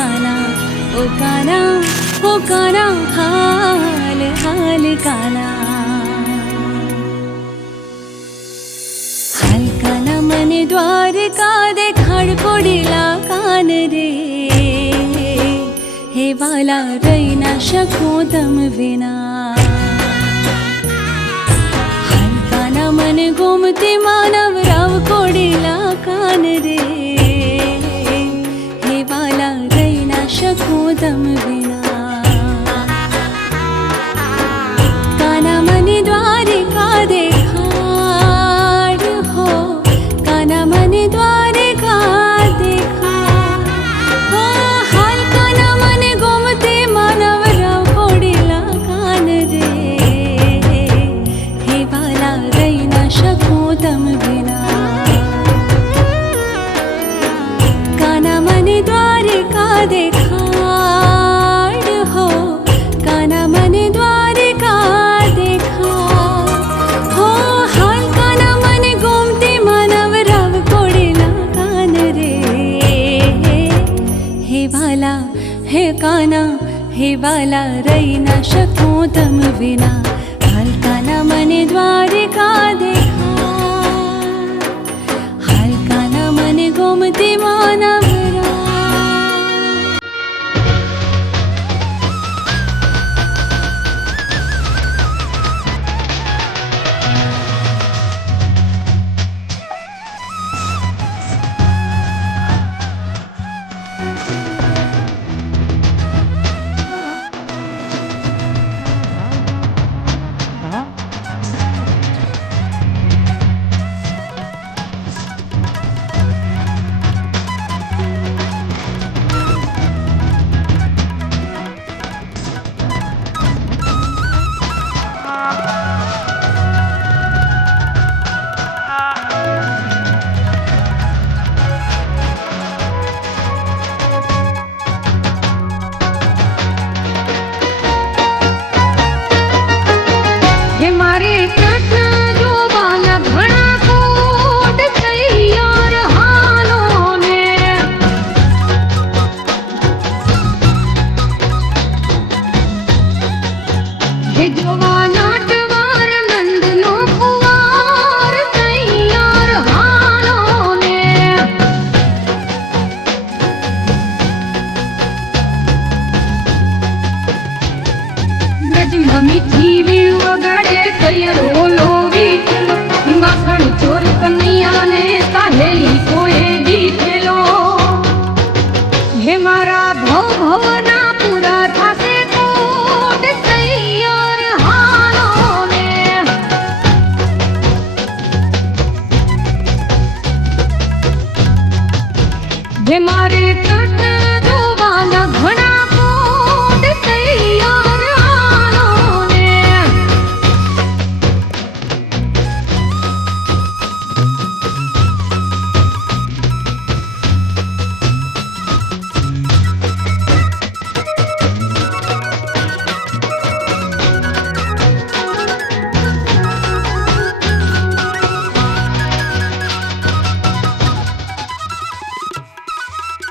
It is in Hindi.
काना ओ काना ओ काना हाल हाल काना हाल काना मने द्वारका देखाड़ पड़ेला कान रे हे वाला रही ना शकूं तम विना हाल काना मन गोमती मानव राव कोडेला कान रे हे वाला रही ना शकूं तम विना काना मने द्वारिका देखाड़ हो काना मने द्वारिका देखाड़ हो हाल काना मने गोमती मानव राव कोडेला कान रे हे वाला रही ना शकूं तम विना काना मने द्वारिका देखाड़ हो काना मने द्वारिका देखाड़ हो हाल काना मने गोमती मानव राव कोडेला कान रे हे वाला हे काना हे वाला रही ना शकूं तम विना हाल काना मने द्वारिका देखाड़ हाल काना मने गोमती मानव हमारे